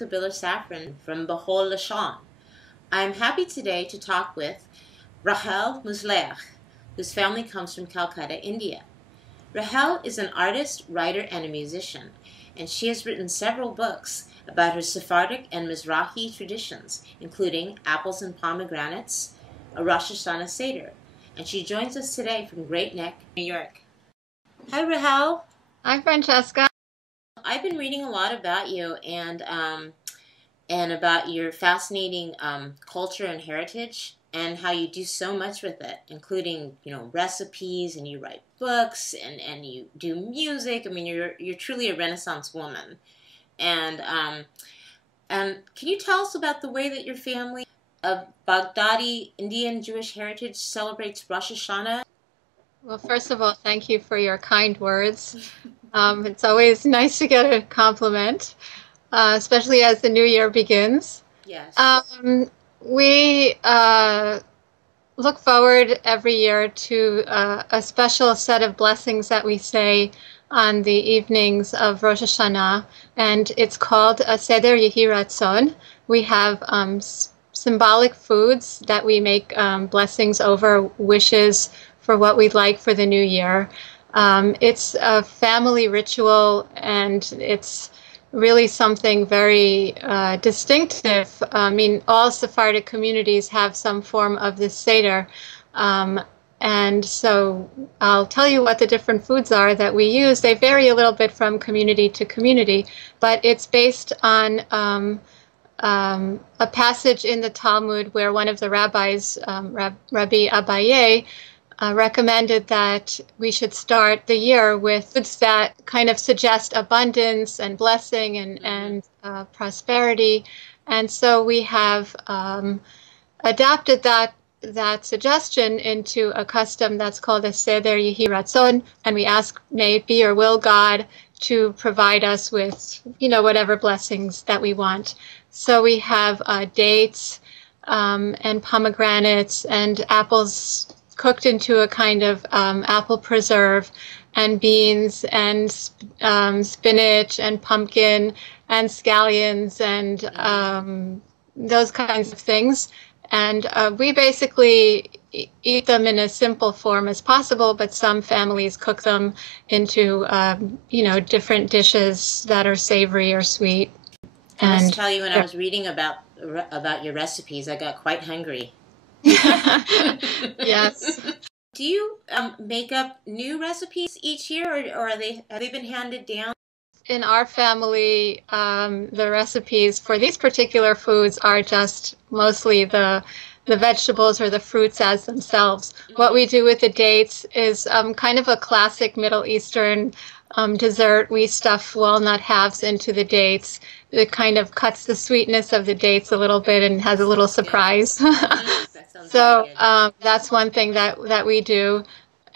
Francesca Biller-Safran from Lashon. I'm happy today to talk with Rahel Musleah, whose family comes from Calcutta, India. Rahel is an artist, writer, and a musician, and she has written several books about her Sephardic and Mizrahi traditions, including Apples and Pomegranates, a Rosh Hashanah Seder. And she joins us today from Great Neck, New York. Hi, Rahel. Hi, Francesca. I've been reading a lot about you and about your fascinating culture and heritage, and how you do so much with it, including, recipes, and you write books, and you do music. I mean, you're truly a Renaissance woman. And can you tell us about the way that your family of Baghdadi Indian Jewish heritage celebrates Rosh Hashanah? Well, first of all, thank you for your kind words. It's always nice to get a compliment, especially as the new year begins. Yes. We look forward every year to a special set of blessings that we say on the evenings of Rosh Hashanah, and it's called a Seder Yehi Ratzon. We have symbolic foods that we make blessings over, wishes for what we'd like for the new year. It's a family ritual, and it's really something very distinctive. I mean, all Sephardic communities have some form of this Seder. And so I'll tell you what the different foods are that we use. They vary a little bit from community to community, but it's based on a passage in the Talmud where one of the rabbis, Rabbi Abaye, recommended that we should start the year with foods that kind of suggest abundance and blessing and prosperity. And so we have adapted that suggestion into a custom that's called a Seder Yehi Ratzon, and we ask, may it be your will, God, to provide us with, whatever blessings that we want. So we have dates and pomegranates and apples cooked into a kind of apple preserve, and beans and spinach and pumpkin and scallions and those kinds of things. And we basically eat them in a simple form as possible, but some families cook them into, different dishes that are savory or sweet. I must tell you, when I was reading about your recipes, I got quite hungry. Yes. Do you make up new recipes each year, or have they been handed down? In our family, the recipes for these particular foods are just mostly the vegetables or the fruits as themselves. What we do with the dates is kind of a classic Middle Eastern dessert. We stuff walnut halves into the dates. It kind of cuts the sweetness of the dates a little bit and has a little surprise. So that's one thing that we do,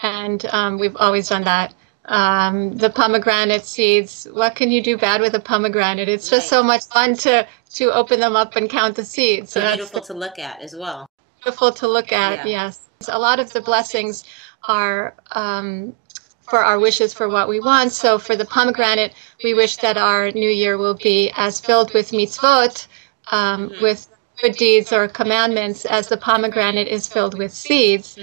and we've always done that. The pomegranate seeds, what can you do bad with a pomegranate? It's just so much fun to open them up and count the seeds. So beautiful to look at as well. Beautiful to look at, yeah. Yes. A lot of the blessings are for our wishes for what we want. So for the pomegranate, we wish that our new year will be as filled with mitzvot, with good deeds or commandments, as the pomegranate is filled with seeds.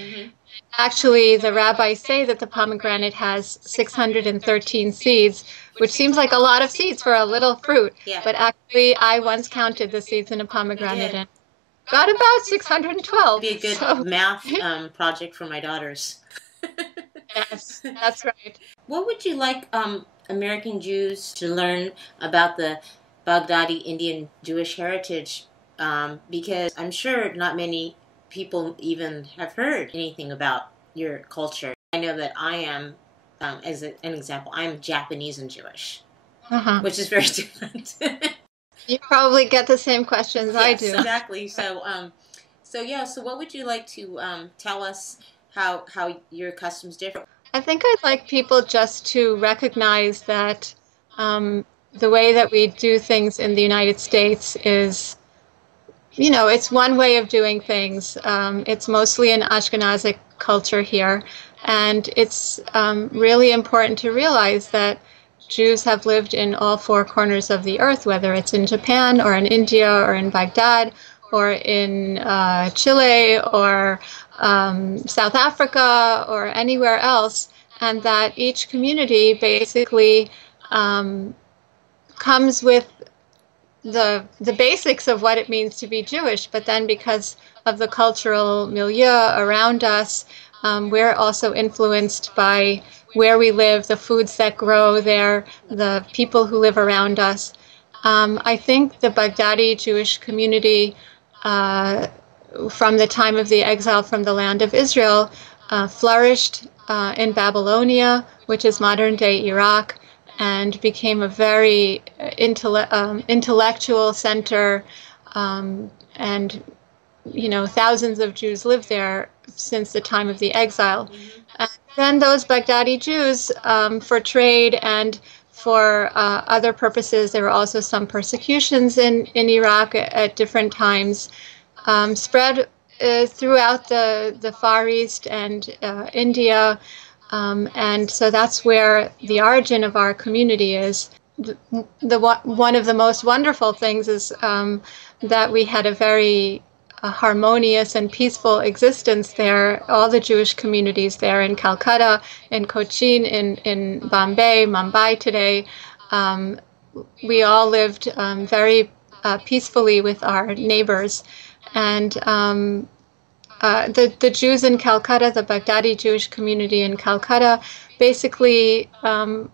Actually, the rabbis say that the pomegranate has 613 seeds, which seems like a lot of seeds for a little fruit. Yeah. But actually, I once counted the seeds in a pomegranate and got about 612. It'd be a good math project for my daughters. Yes, that's right. What would you like American Jews to learn about the Baghdadi Indian Jewish heritage? Because I'm sure not many people even have heard anything about your culture. I know that I am, as an example, I'm Japanese and Jewish, which is very different. You probably get the same questions I do. Exactly. So what would you like to tell us how your customs differ? I think I'd like people just to recognize that the way that we do things in the United States is, it's one way of doing things. It's mostly an Ashkenazic culture here, and it's really important to realize that Jews have lived in all four corners of the earth, whether it's in Japan or in India or in Baghdad or in Chile or South Africa or anywhere else, and that each community basically comes with the basics of what it means to be Jewish, but then because of the cultural milieu around us, we're also influenced by where we live, the foods that grow there, the people who live around us. I think the Baghdadi Jewish community, from the time of the exile from the land of Israel, flourished in Babylonia, which is modern-day Iraq, and became a very intellectual center, and thousands of Jews lived there since the time of the exile. And then those Baghdadi Jews, for trade and for other purposes, there were also some persecutions in Iraq at different times, spread throughout the Far East and India. And so that's where the origin of our community is. One of the most wonderful things is that we had a very harmonious and peaceful existence there. All the Jewish communities there in Calcutta, in Cochin, in Bombay, Mumbai today, we all lived very peacefully with our neighbors. And the Jews in Calcutta, the Baghdadi Jewish community in Calcutta, basically had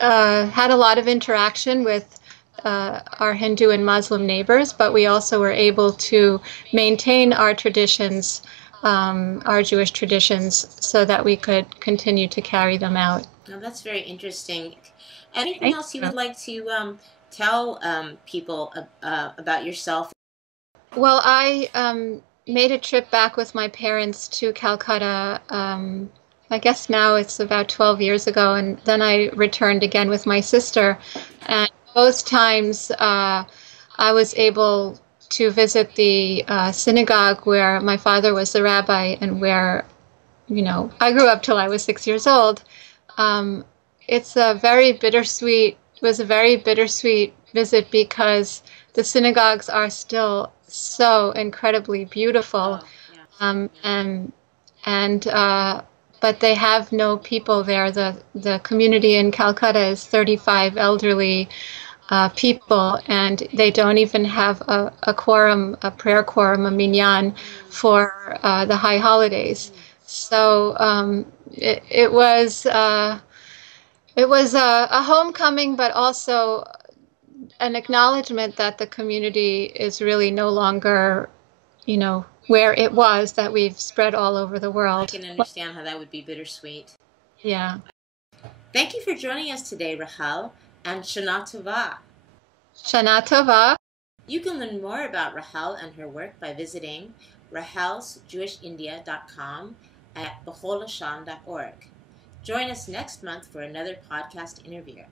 a lot of interaction with our Hindu and Muslim neighbors, but we also were able to maintain our traditions, our Jewish traditions, so that we could continue to carry them out. Now, that's very interesting. Anything else you would like to tell people about yourself? Well, I made a trip back with my parents to Calcutta. I guess now it's about 12 years ago, and then I returned again with my sister. And both times I was able to visit the synagogue where my father was the rabbi and where, I grew up till I was 6 years old. It was a very bittersweet visit because the synagogues are still so incredibly beautiful, but they have no people there. The community in Calcutta is 35 elderly people, and they don't even have a quorum, a prayer quorum, a minyan for the high holidays. So it was a homecoming, but also an acknowledgement that the community is really no longer, where it was, that we've spread all over the world. I can understand how that would be bittersweet. Yeah. Thank you for joining us today, Rahel, and Shana Tova. Shana Tova. You can learn more about Rahel and her work by visiting rahelsjewishindia.com at bechollashon.org. Join us next month for another podcast interview.